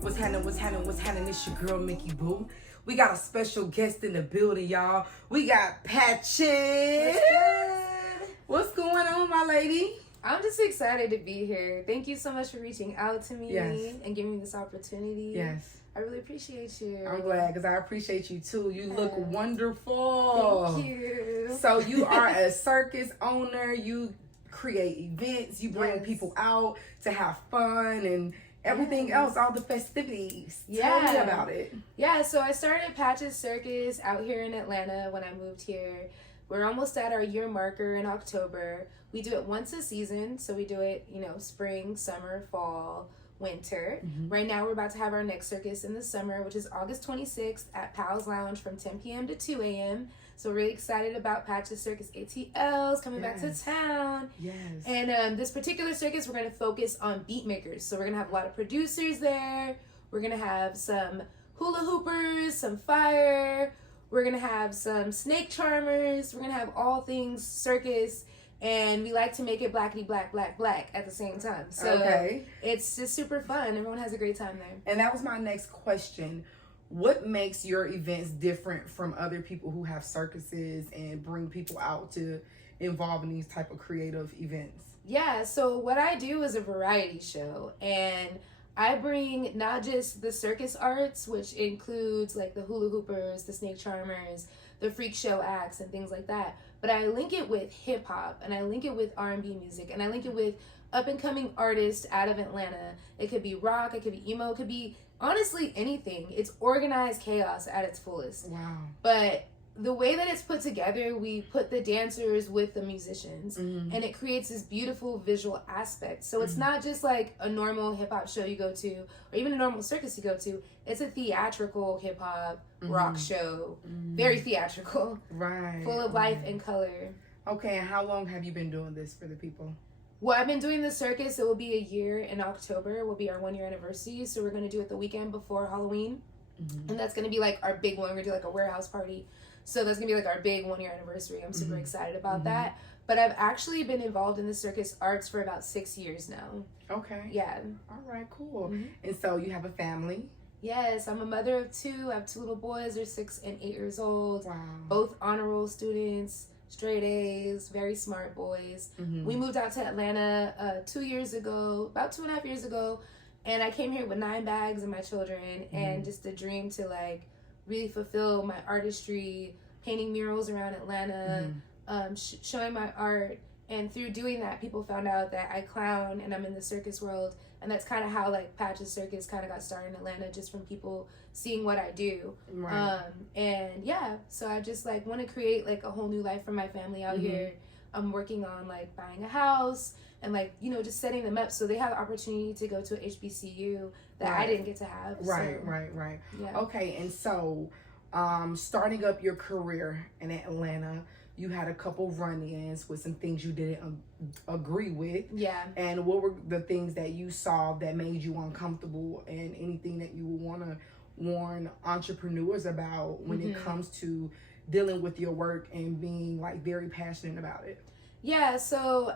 What's happening? What's happening? What's happening? It's your girl, Mickey Boo. We got a special guest in the building, y'all. We got Patches. What's going on, my lady? I'm just excited to be here. Thank you so much for reaching out to me and giving me this opportunity. Yes. I really appreciate you. I'm glad because I appreciate you too. You look wonderful. Thank you. So you are a circus owner. You create events. You bring people out to have fun and everything else, all the festivities. Tell me about it. Yeah, so I started Patches Circus out here in Atlanta when I moved here. We're almost at our year marker in October. We do it once a season, so we do it, spring, summer, fall, winter. Right now we're about to have our next circus in the summer, which is August 26th at Pal's Lounge from 10 p.m. to 2 a.m. So we're really excited about Patches Circus ATLs coming back to town. Yes. And this particular circus, we're going to focus on beat makers. So we're going to have a lot of producers there. We're going to have some hula hoopers, some fire. We're going to have some snake charmers. We're going to have all things circus. And we like to make it blackity black, black, black at the same time. So it's just super fun. Everyone has a great time there. And that was my next question. What makes your events different from other people who have circuses and bring people out to involve in these type of creative events? Yeah, so what I do is a variety show, and I bring not just the circus arts, which includes like the hula hoopers, the snake charmers, the freak show acts and things like that, but I link it with hip hop, and I link it with R&B music, and I link it with up and coming artists out of Atlanta. It could be rock, it could be emo, it could be honestly anything. It's organized chaos at its fullest. Wow. But the way that it's put together, we put the dancers with the musicians, and it creates this beautiful visual aspect. So it's not just like a normal hip hop show you go to, or even a normal circus you go to. It's a theatrical hip hop rock show, very theatrical, right? Full of life and color. Okay, and how long have you been doing this for the people? Well, I've been doing the circus. It will be a year in October. It will be our 1 year anniversary. So we're going to do it the weekend before Halloween. And that's going to be like our big one. We're going to do like a warehouse party. So that's going to be like our big 1 year anniversary. I'm super excited about that. But I've actually been involved in the circus arts for about 6 years now. Okay. Yeah. All right, cool. And so you have a family? Yes, I'm a mother of two. I have two little boys. They're 6 and 8 years old. Wow. Both honor roll students. Straight A's, very smart boys. We moved out to Atlanta 2 years ago, about 2.5 years ago, and I came here with 9 bags and my children, and just a dream to like really fulfill my artistry, painting murals around Atlanta, showing my art. And through doing that, people found out that I clown and I'm in the circus world. And that's kind of how like Patches Circus kind of got started in Atlanta, just from people seeing what I do. Right. And yeah, so I just like want to create like a whole new life for my family out here. I'm working on like buying a house and like, just setting them up so they have the opportunity to go to a HBCU that I didn't get to have. Right. Yeah. Okay, and so starting up your career in Atlanta, you had a couple run-ins with some things you didn't agree with. Yeah. And what were the things that you saw that made you uncomfortable, and anything that you would want to warn entrepreneurs about when it comes to dealing with your work and being like very passionate about it? Yeah, so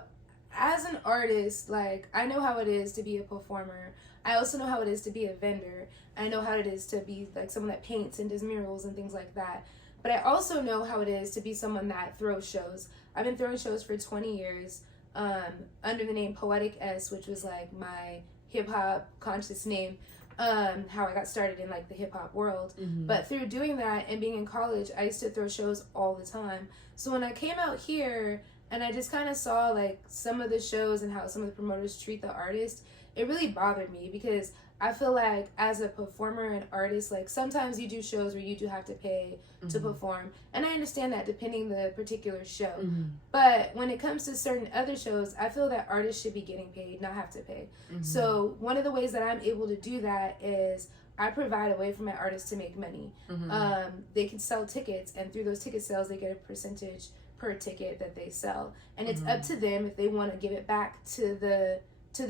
as an artist, like I know how it is to be a performer. I also know how it is to be a vendor. I know how it is to be like someone that paints and does murals and things like that. But I also know how it is to be someone that throws shows. I've been throwing shows for 20 years under the name Poetic S, which was like my hip-hop conscious name, how I got started in like the hip-hop world. But through doing that and being in college, I used to throw shows all the time. So when I came out here and I just kind of saw like some of the shows and how some of the promoters treat the artist, it really bothered me, because I feel like as a performer and artist, like sometimes you do shows where you do have to pay to perform. And I understand that depending the particular show. But when it comes to certain other shows, I feel that artists should be getting paid, not have to pay. So one of the ways that I'm able to do that is I provide a way for my artists to make money. They can sell tickets, and through those ticket sales, they get a percentage per ticket that they sell. And it's up to them if they want to give it back to the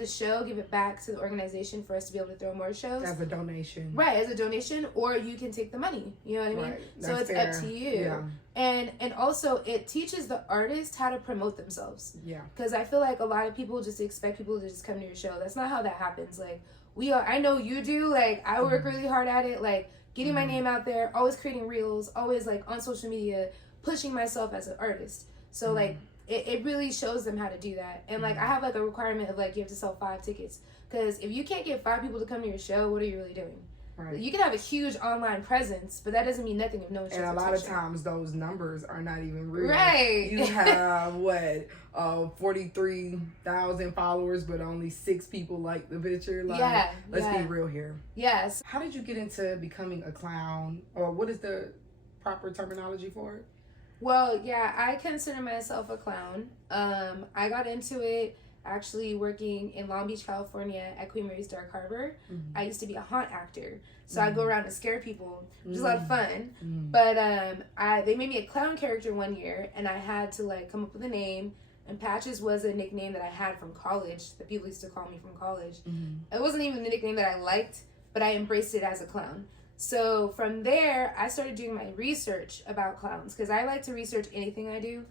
show, give it back to the organization for us to be able to throw more shows. As a donation. Right, as a donation, or you can take the money. You know what I mean? Right. So it's fair. up to you. Yeah. And also it teaches the artist how to promote themselves. Yeah. Because I feel like a lot of people just expect people to just come to your show. That's not how that happens. Like, I know you do. Like, I work really hard at it. Like, getting my name out there, always creating reels, always like on social media, pushing myself as an artist. So like it really shows them how to do that. And like I have like a requirement of like you have to sell 5 tickets, because if you can't get 5 people to come to your show, what are you really doing? Right. You can have a huge online presence, but that doesn't mean nothing if no one shows up. And a lot of times those numbers are not even real. Right. You have 43,000 followers, but only 6 people like the picture. Like, let's be real here. Yes. How did you get into becoming a clown, or what is the proper terminology for it? Well, yeah, I consider myself a clown. I got into it actually working in Long Beach, California at Queen Mary's Dark Harbor. I used to be a haunt actor. So I'd go around and scare people, which is a lot of fun. But they made me a clown character one year, and I had to like come up with a name. And Patches was a nickname that I had from college, that people used to call me from college. It wasn't even the nickname that I liked, but I embraced it as a clown. So from there, I started doing my research about clowns, because I like to research anything I do.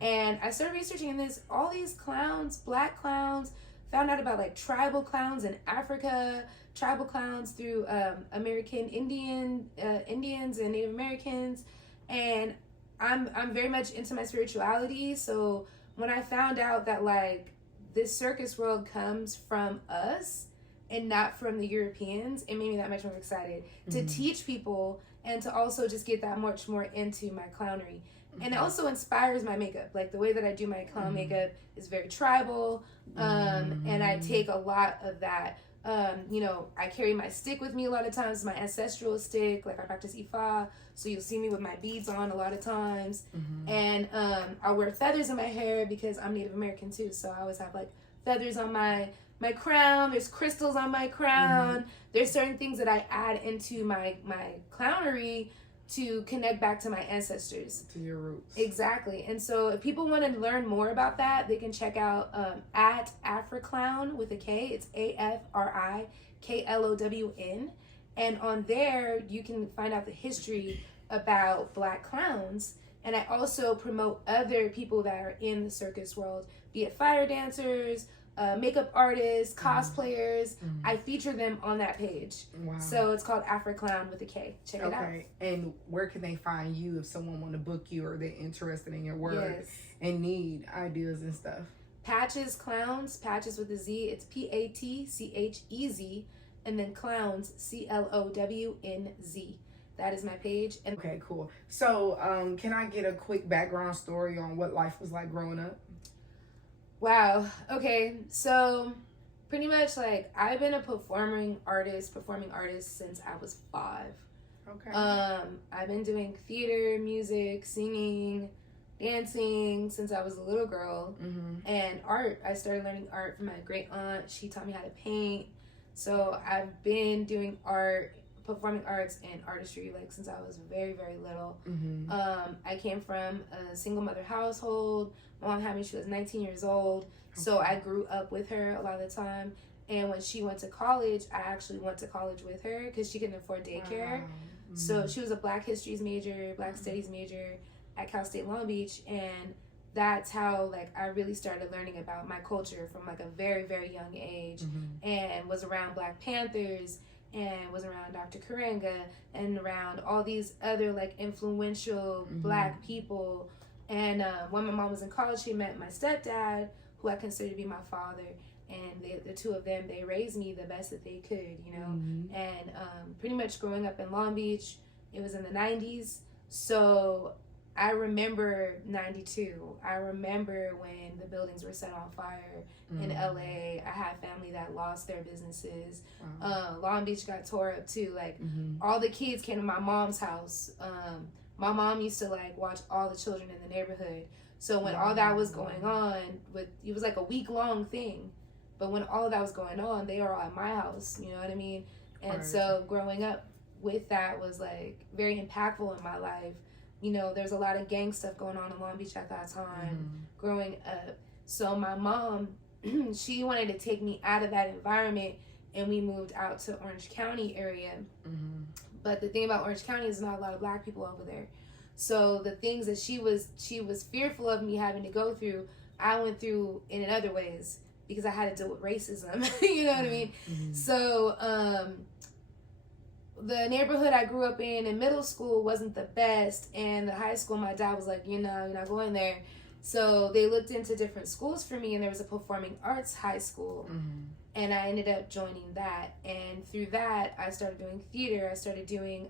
And I started researching in all these clowns, black clowns, found out about like tribal clowns in Africa, tribal clowns through American Indians and Native Americans. And I'm very much into my spirituality. So when I found out that like this circus world comes from us and not from the Europeans, it made me that much more excited to teach people and to also just get that much more into my clownery. And it also inspires my makeup. Like the way that I do my clown makeup is very tribal, and I take a lot of that. You know, I carry my stick with me a lot of times, my ancestral stick. Like I practice Ifa, so you'll see me with my beads on a lot of times. And I wear feathers in my hair because I'm Native American too, so I always have like feathers on my crown. There's crystals on my crown. There's certain things that I add into my clownery to connect back to my ancestors, to your roots. Exactly. And so if people want to learn more about that, they can check out at AfriClown with a K. It's AFRIKLOWN. And on there you can find out the history about black clowns. And I also promote other people that are in the circus world, be it fire dancers, makeup artists, cosplayers. I feature them on that page. Wow. So it's called AfriClown with a K. Check it out. Okay. And where can they find you if someone want to book you or they're interested in your work and need ideas and stuff? Patches Clowns, Patches with a Z. It's PATCHEZ, and then Clowns, CLOWNZ. That is my page. And okay, cool. So can I get a quick background story on what life was like growing up? Wow. Okay. So pretty much like I've been a performing artist since I was 5. Okay. I've been doing theater, music, singing, dancing since I was a little girl. And art. I started learning art from my great aunt. She taught me how to paint. So I've been doing art, performing arts and artistry like since I was very, very little. I came from a single mother household. My mom had me, she was 19 years old. So I grew up with her a lot of the time. And when she went to college, I actually went to college with her because she couldn't afford daycare. Wow. So she was a Black Histories major, Black Studies major at Cal State Long Beach. And that's how like I really started learning about my culture from like a very, very young age, and was around Black Panthers and was around Dr. Karenga and around all these other like influential Black people. And when my mom was in college, she met my stepdad, who I consider to be my father. And the two of them, they raised me the best that they could, you know. And pretty much growing up in Long Beach, it was in the 90s. So I remember 92. I remember when the buildings were set on fire in LA. I had family that lost their businesses. Long Beach got tore up too. Like all the kids came to my mom's house. My mom used to like watch all the children in the neighborhood. So when all that was going on, it was like a week-long thing. But when all of that was going on, they were all at my house. You know what I mean? And so growing up with that was like very impactful in my life. You know, there's a lot of gang stuff going on in Long Beach at that time, growing up. So my mom, she wanted to take me out of that environment, and we moved out to Orange County area. But the thing about Orange County is not a lot of Black people over there. So the things that she was fearful of me having to go through, I went through in other ways. because I had to deal with racism. You know what I mean? So the neighborhood I grew up in middle school wasn't the best, and the high school, my dad was like, you're not going there. So they looked into different schools for me, and there was a performing arts high school. And I ended up joining that. And through that, I started doing theater. I started doing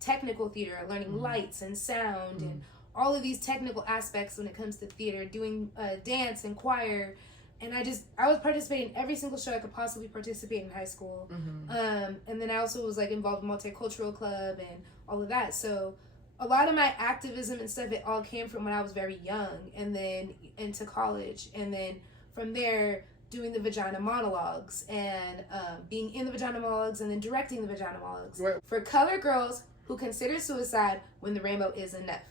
technical theater, learning lights and sound and all of these technical aspects when it comes to theater, doing dance and choir. And I was participating in every single show I could possibly participate in high school. And then I also was like involved in multicultural club and all of that. So a lot of my activism and stuff, it all came from when I was very young, and then into college. And then from there, doing the vagina monologues and being in the vagina monologues and then directing the vagina monologues. Right. For colored girls who consider suicide when the rainbow is enough.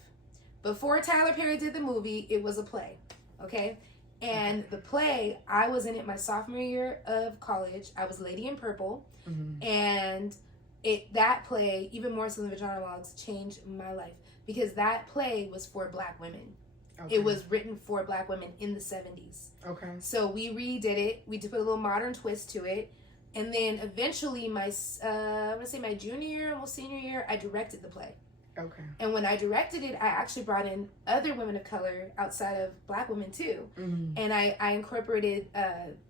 Before Tyler Perry did the movie, it was a play, okay? And the play, I was in it my sophomore year of college. I was Lady in Purple. And that play, even more so than Vagina Monologues, changed my life. Because that play was for Black women. Okay. It was written for Black women in the 70s. Okay. So we redid it. We put a little modern twist to it. And then eventually my junior year, almost senior year, I directed the play. Okay. And when I directed it, I actually brought in other women of color outside of Black women too. And I incorporated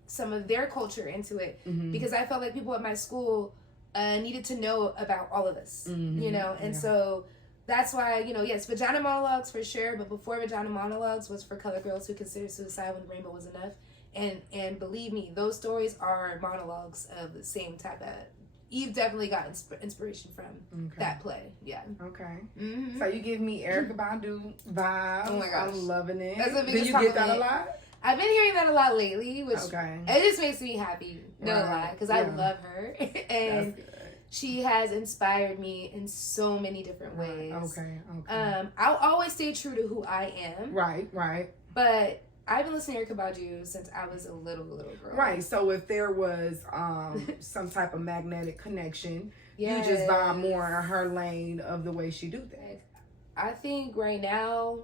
some of their culture into it because I felt like people at my school needed to know about all of us, you know? And so that's why, yes, Vagina Monologues for sure, but before Vagina Monologues was for colored girls who considered suicide when the rainbow was enough. And believe me, those stories are monologues of the same type of... Eve definitely got inspiration from that play. Yeah. Okay. So you give me Erykah Badu vibes. Oh my gosh. I'm loving it. That's the biggest compliment. Do you get that a lot? I've been hearing that a lot lately, which it just makes me happy. No lie, because I love her. And she has inspired me in so many different ways. Okay. I'll always stay true to who I am. Right. But I've been listening to Erykah Badu since I was a little girl. Right. So if there was some type of magnetic connection, you just vibe more in her lane of the way she do things. I think right now,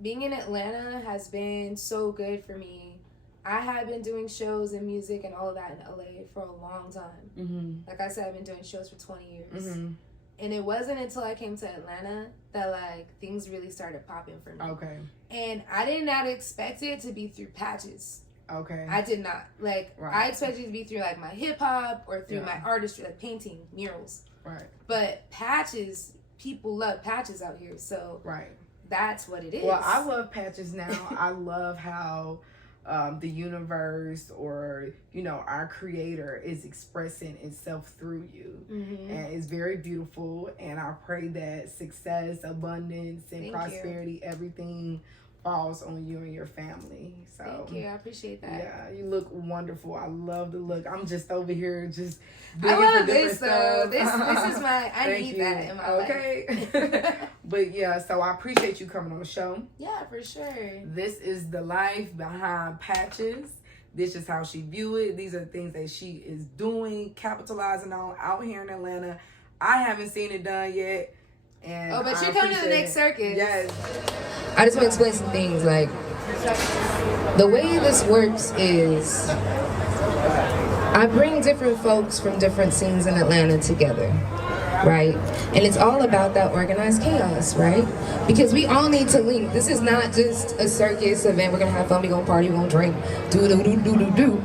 being in Atlanta has been so good for me. I have been doing shows and music and all of that in LA for a long time. Like I said, I've been doing shows for 20 years. And it wasn't until I came to Atlanta that, like, things really started popping for me. Okay. And I did not expect it to be through Patches. Okay. I did not. Like, I expected it to be through, like, my hip-hop or through my artistry, like painting, murals. Right. But Patches, people love Patches out here, so that's what it is. Well, I love Patches now. I love how... the universe or our creator is expressing itself through you, and it's very beautiful. And I pray that success, abundance, and prosperity, everything falls on you and your family. So thank you. I appreciate that. Yeah, you look wonderful. I love the look. I'm just over here just I love this though. This is my I need that in my life. But yeah, so I appreciate you coming on the show. Yeah, for sure. This is the life behind Patches. This is how she view it. These are the things that she is doing, capitalizing on out here in Atlanta. I haven't seen it done yet. And but you're coming to the next circus. Yes. I just want to explain some things. Like, the way this works is I bring different folks from different scenes in Atlanta together, right? And it's all about that organized chaos, right? Because we all need to link. This is not just a circus event. We're going to have fun. We're going to party. We're going to drink. Do.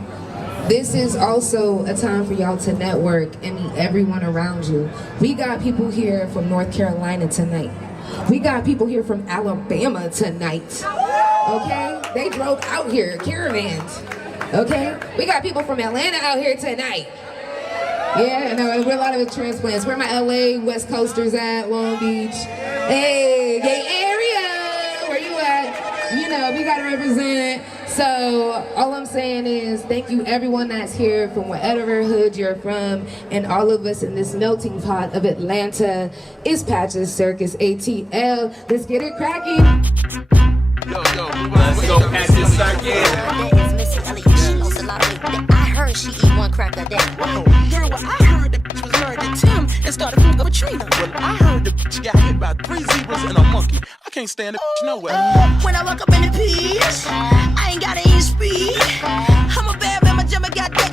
This is also a time for y'all to network and meet everyone around you. We got people here from North Carolina tonight. We got people here from Alabama tonight. Okay? They drove out here, caravans. Okay? We got people from Atlanta out here tonight. Yeah, no, we're a lot of transplants. Where my LA West Coasters at, Long Beach. Hey, gay area, where you at? We gotta represent. So all I'm saying is thank you everyone that's here from whatever hood you're from, and all of us in this melting pot of Atlanta. It's Patches Circus ATL. Let's get it cracking. Let's go Patches Circus. I heard she eat one crack a day. Whoa, girl, well, I heard the bitch was married to Tim and started fucking with Trina. Well, I heard the bitch got hit by 3 zebras and a monkey. I can't stand the bitch nowhere. When I woke up in the peach, I ain't got any speech.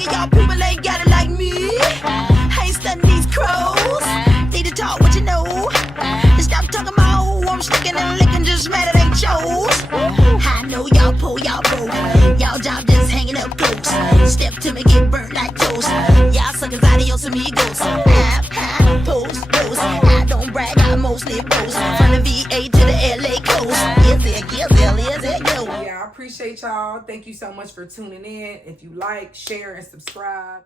y'all people ain't got it like me. I ain't studying these crows. Need to talk what you know. And stop talking about who I'm sticking and licking, just mad it ain't chose. I know y'all pull y'all boat. Y'all job just hanging up close. Step to me, get burnt like toast. Y'all suckers, adios amigos. Post, post. I don't brag, I mostly boast. From the VA to the LA coast. Is it, yo. Yeah, I appreciate y'all. Thank you so much for tuning in. If you like, share, and subscribe.